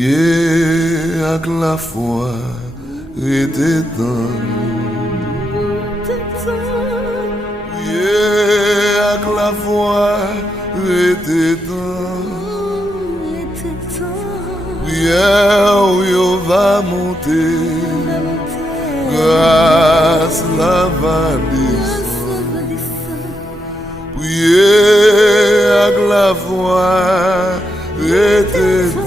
Priez avec la foi, restez dans. Priez avec la foi, restez dans. Prière où il va monter, grâce la va descendre. Priez avec la foi, restez dans.